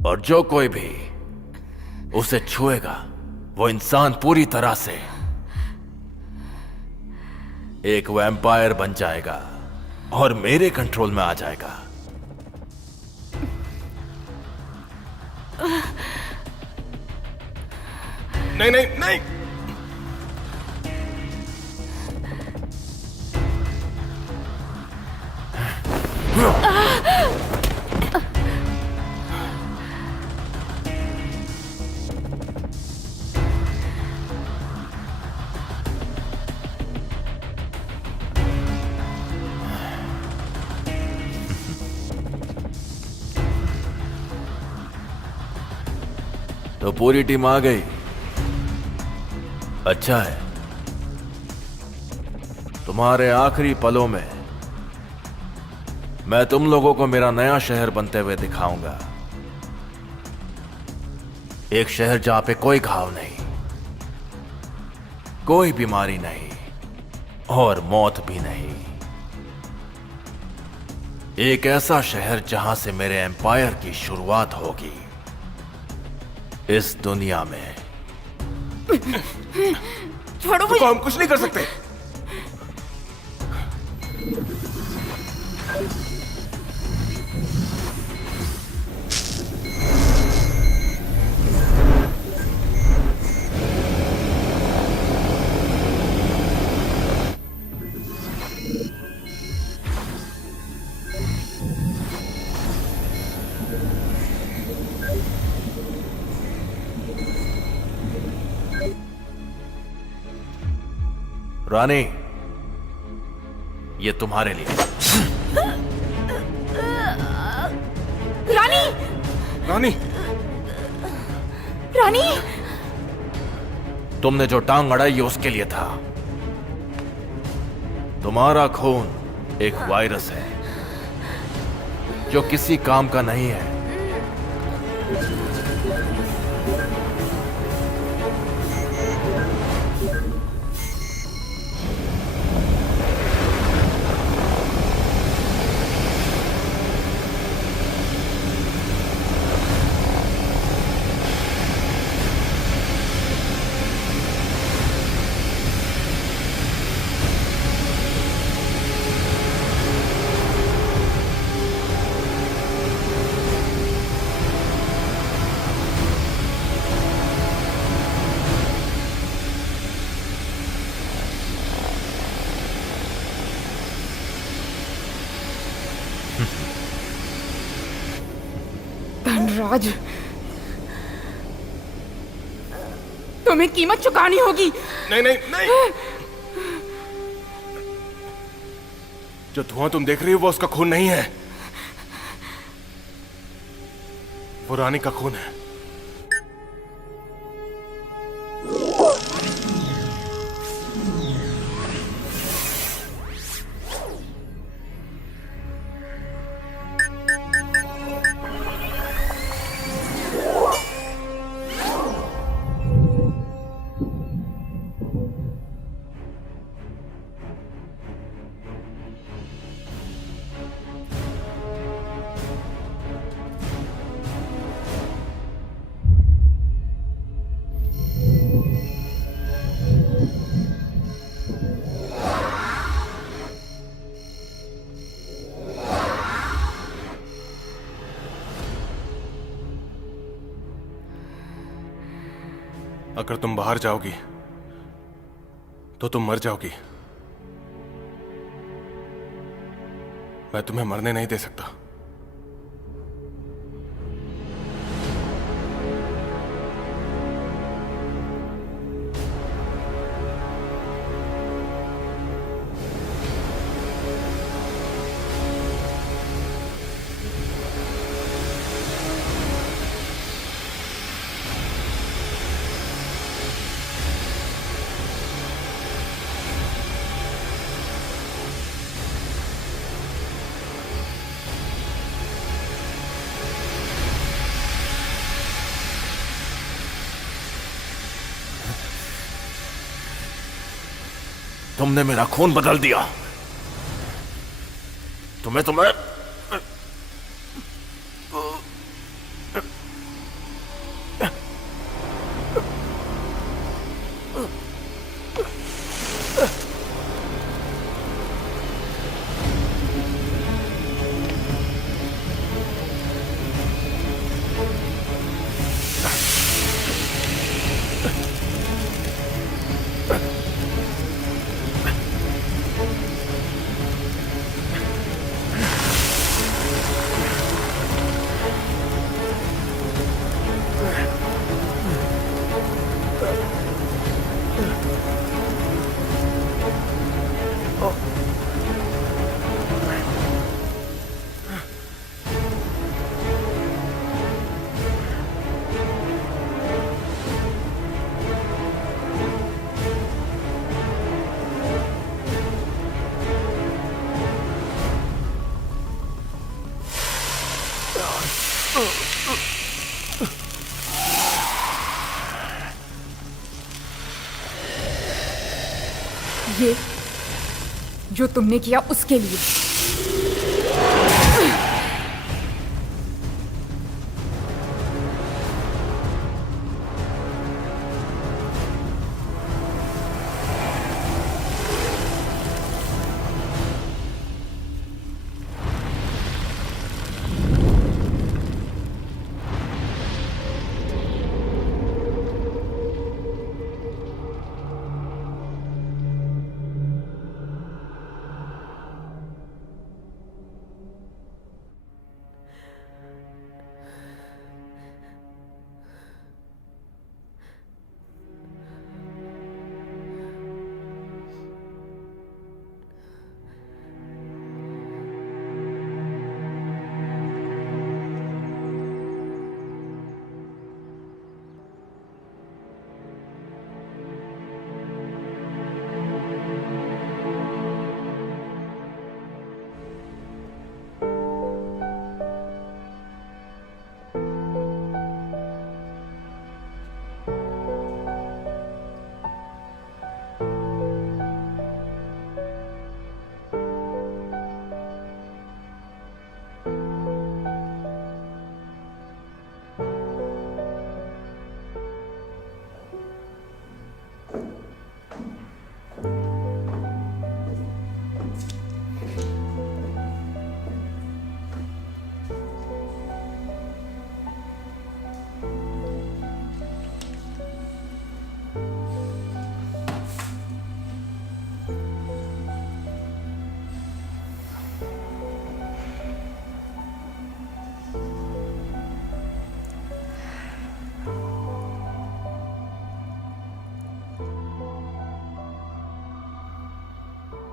और जो कोई भी उसे छुएगा वो इंसान पूरी तरह से एक वैम्पायर बन जाएगा और मेरे कंट्रोल में आ जाएगा। नहीं नहीं नहीं, तो पूरी टीम आ गई। अच्छा है, तुम्हारे आखिरी पलों में मैं तुम लोगों को मेरा नया शहर बनते हुए दिखाऊंगा। एक शहर जहां पे कोई घाव नहीं, कोई बीमारी नहीं और मौत भी नहीं। एक ऐसा शहर जहां से मेरे एम्पायर की शुरुआत होगी इस दुनिया में। छोड़ो मुझे। हम कुछ नहीं कर सकते। रानी, ये तुम्हारे लिए। रानी, रानी, रानी, तुमने जो टांग अड़ाई है उसके लिए था। तुम्हारा खून एक वायरस है जो किसी काम का नहीं है। धनराज, तुम्हें कीमत चुकानी होगी। नहीं नहीं नहीं। जो धुआं तुम देख रही हो वो उसका खून नहीं है, वो रानी का खून है। अगर तुम बाहर जाओगी तो तुम मर जाओगी। मैं तुम्हें मरने नहीं दे सकता। तुमने मेरा खून बदल दिया। तुम्हें ये जो तुमने किया उसके लिए।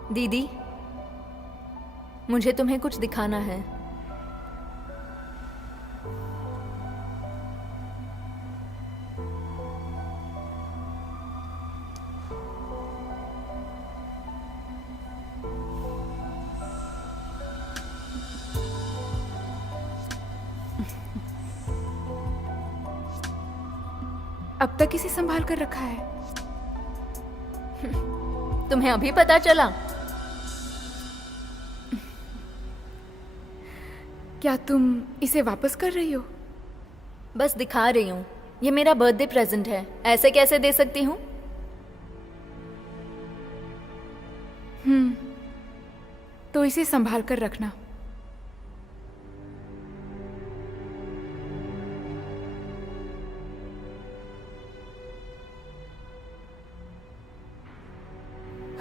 दीदी, मुझे तुम्हें कुछ दिखाना है। अब तक इसे संभाल कर रखा है। तुम्हें अभी पता चला? क्या तुम इसे वापस कर रही हो? बस दिखा रही हूँ। ये मेरा बर्थडे प्रेजेंट है, ऐसे कैसे दे सकती हूँ? तो इसे संभाल कर रखना।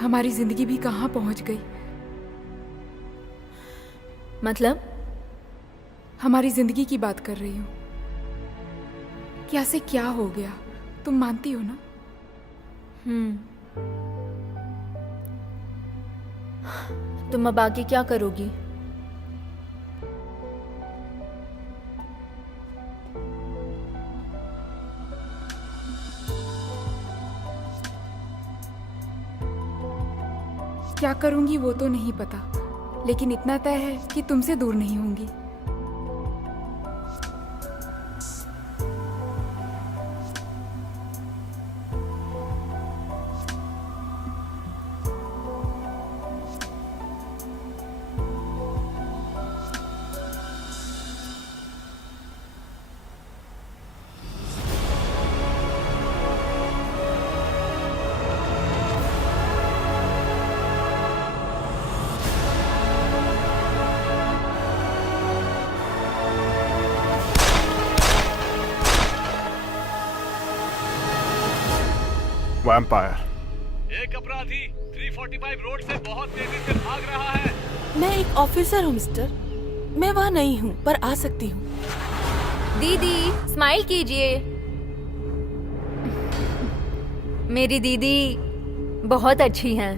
हमारी जिंदगी भी कहाँ पहुंच गई। मतलब? हमारी जिंदगी की बात कर रही हूँ। क्या से क्या हो गया, तुम मानती हो ना? तुम अब आगे क्या करोगी? क्या करूंगी वो तो नहीं पता, लेकिन इतना तय है कि तुमसे दूर नहीं होंगी। वैम्पायर। एक अपराधी 345 रोड से बहुत तेजी से भाग रहा है। मैं एक ऑफिसर हूँ मिस्टर, मैं वहाँ नहीं हूँ पर आ सकती हूँ। दीदी, स्माइल कीजिए। मेरी दीदी बहुत अच्छी हैं।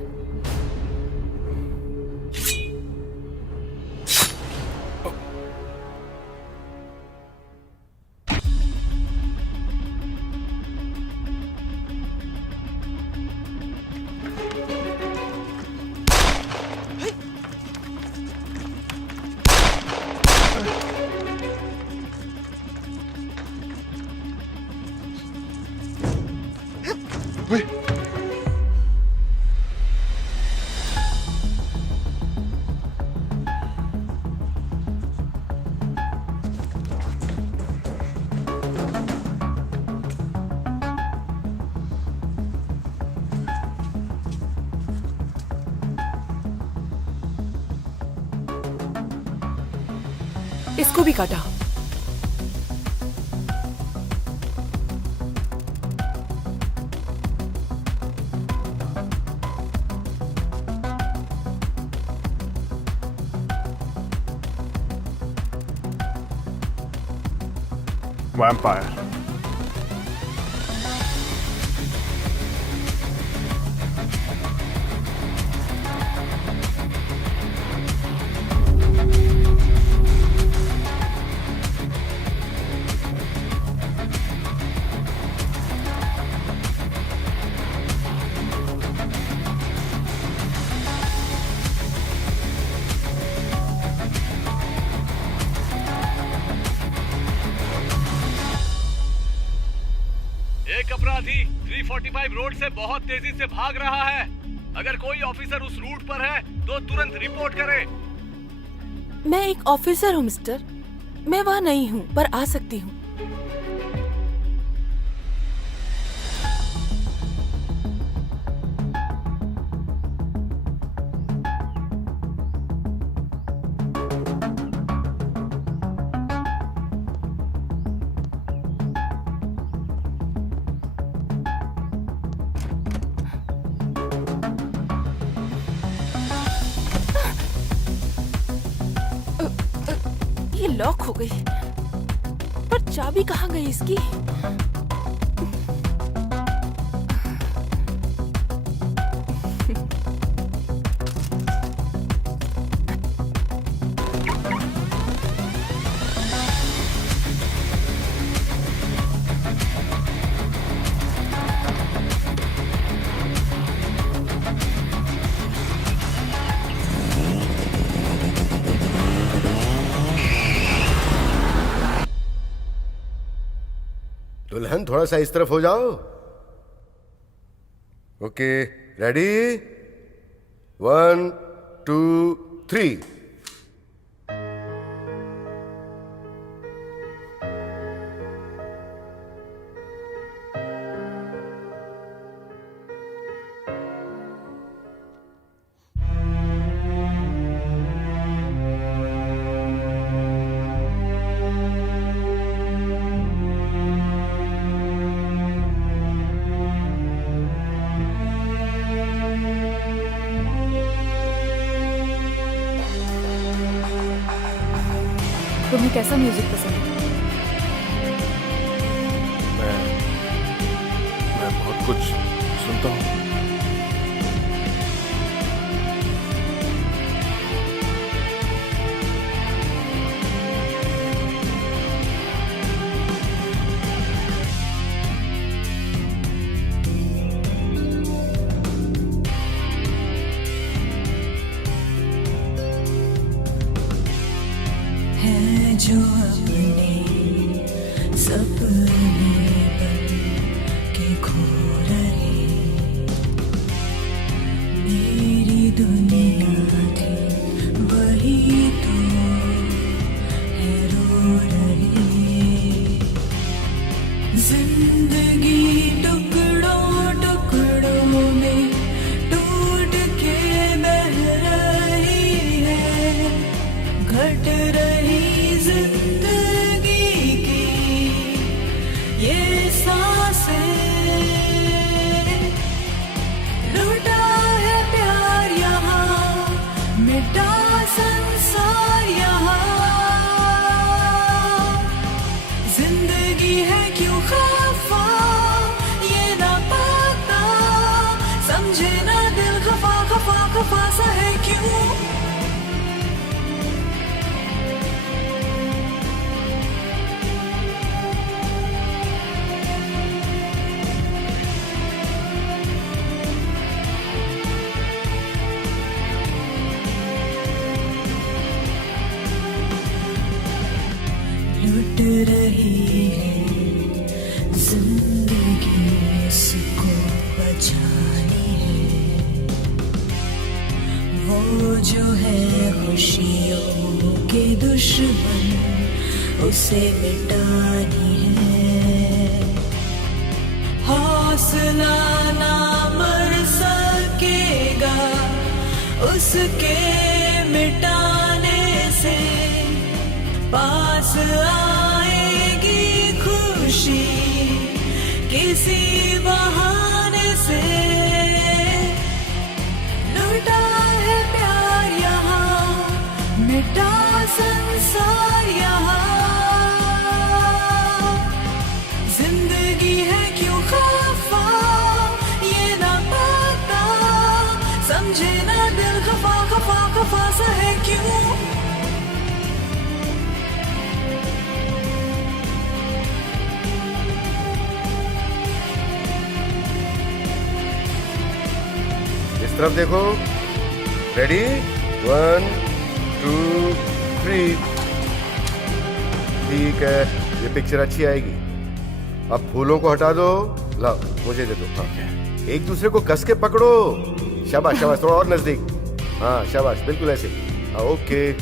इसको भी काटा। वैम्पायर। एक अपराधी 345 रोड से बहुत तेजी से भाग रहा है। अगर कोई ऑफिसर उस रूट पर है तो तुरंत रिपोर्ट करे। मैं एक ऑफिसर हूँ मिस्टर, मैं वहाँ नहीं हूँ पर आ सकती हूँ। ये लॉक हो गई, पर चाबी कहाँ गई इसकी? दुल्हन थोड़ा सा इस तरफ हो जाओ। Okay, ready? 1 2 3। तुम्हें कैसा म्यूजिक पसंद है? मैं बहुत कुछ सुनता हूँ। है जो अपने सपने बन के खो रहे, मेरी दुनिया थी वही तो है रो रही। जिंदगी टुकड़ों टुकड़ों में टूट के बह रही है, घट रही जिंदगी की ये सांसें। लूटा है प्यार यहाँ, मिटा संसार यहाँ। जिंदगी है क्यों खफा, ये ना पता, समझे ना दिल खफा खफा खफा सा है क्यों। लुट रही है जिंदगी, इसको बचानी है। वो जो है खुशियों के दुश्मन, उसे मिटानी है। हौसला ना मर सकेगा उसके मिटाने से, पास आएगी खुशी किसी बहाने से, लुटा है प्यार यहाँ, मिटा संसार यहाँ। जिंदगी है क्यों खफा ये ना पता, समझे ना दिल खफा खफा खफा सा है क्यों। इस तरफ देखो, रेडी, 1 2 3। ठीक है, ये पिक्चर अच्छी आएगी। अब फूलों को हटा दो, लाओ मुझे दे दो। हाँ, एक दूसरे को कस के पकड़ो। शाबाश शाबाश, थोड़ा और नजदीक। हाँ शाबाश, बिल्कुल ऐसे। हाँ, ओके।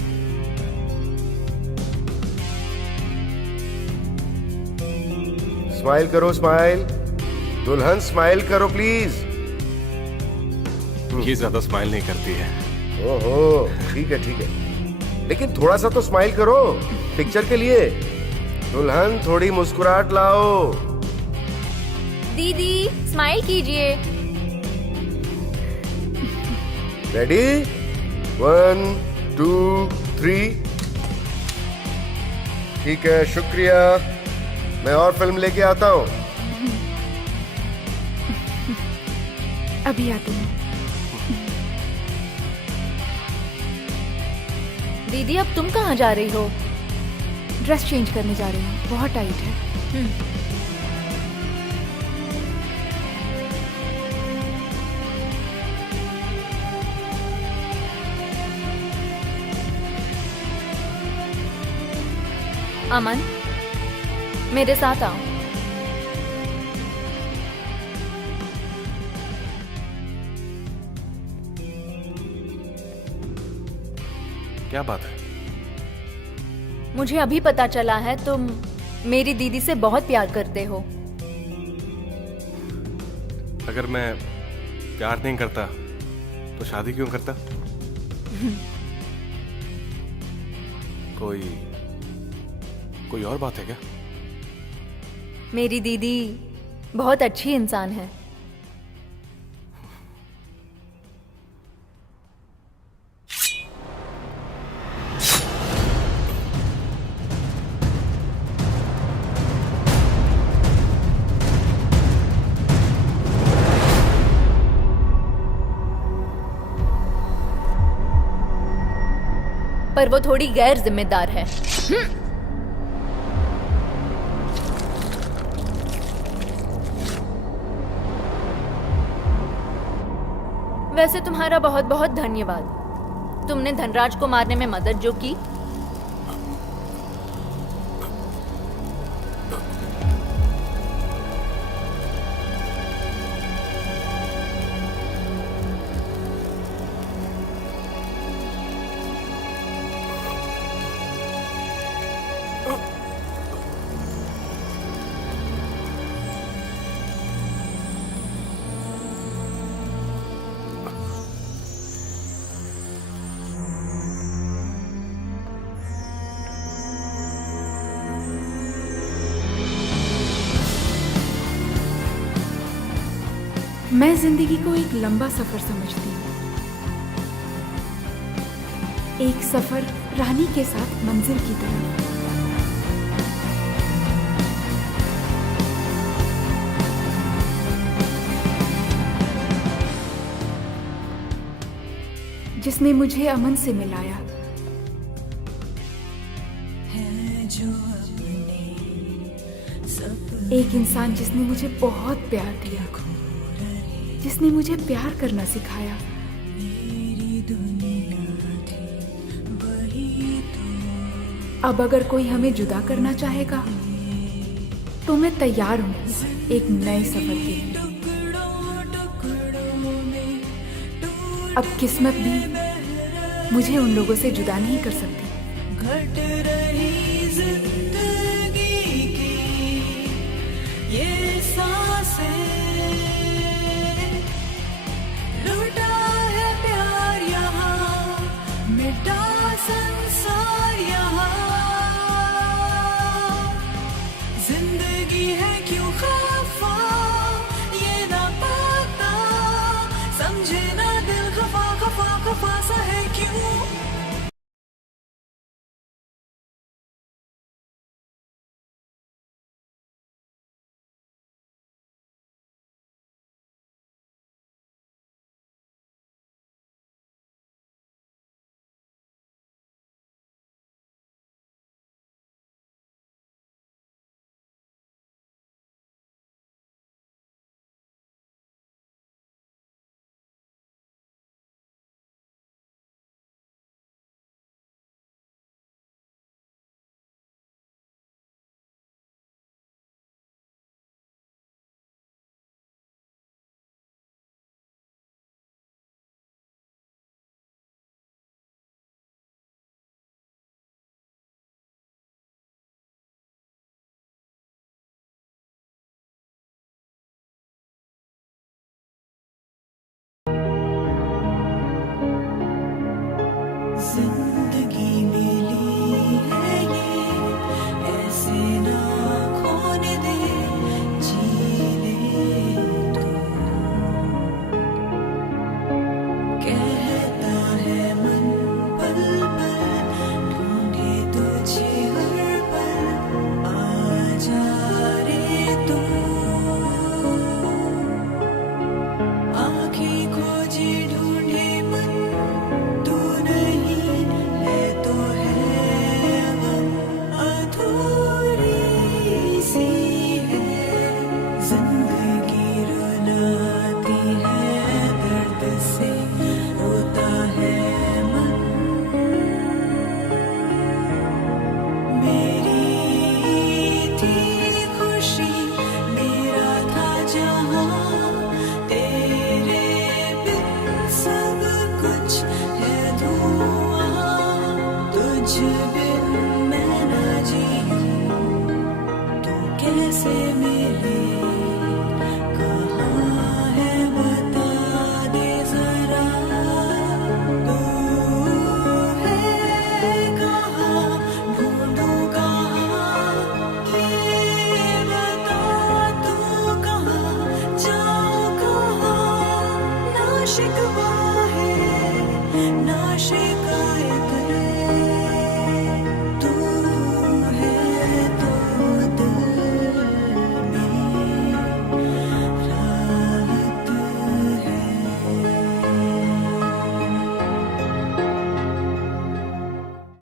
स्माइल करो, स्माइल। दुल्हन स्माइल करो प्लीज। ये ज्यादा स्माइल नहीं करती है। ओहो, ठीक है ठीक है, लेकिन थोड़ा सा तो स्माइल करो पिक्चर के लिए। दुल्हन थोड़ी मुस्कुराहट लाओ। दीदी स्माइल कीजिए। रेडी, 1 2 3। ठीक है, शुक्रिया। मैं और फिल्म लेके आता हूँ। अभी आती हूँ। दीदी अब तुम कहाँ जा रही हो? ड्रेस चेंज करने जा रही हूँ, बहुत टाइट है। अमन मेरे साथ आओ। क्या बात है? मुझे अभी पता चला है तुम मेरी दीदी से बहुत प्यार करते हो। अगर मैं प्यार नहीं करता तो शादी क्यों करता? कोई और बात है क्या? मेरी दीदी बहुत अच्छी इंसान है। पर वो थोड़ी गैर जिम्मेदार है। वैसे तुम्हारा बहुत बहुत धन्यवाद। तुमने धनराज को मारने में मदद जो की। मैं जिंदगी को एक लंबा सफर समझती हूँ, एक सफर रानी के साथ मंजिल की तरफ। जिसने मुझे अमन से मिलाया, एक इंसान जिसने मुझे बहुत प्यार दिया, जिसने मुझे प्यार करना सिखाया। अब अगर कोई हमें जुदा करना चाहेगा तो मैं तैयार हूँ एक नए सफर के लिए। अब किस्मत भी मुझे उन लोगों से जुदा नहीं कर सकती। घट रही जिंदगी की ये सांसें, लुटा है प्यार यहाँ, मिटा संसार यहाँ। ना शिकायत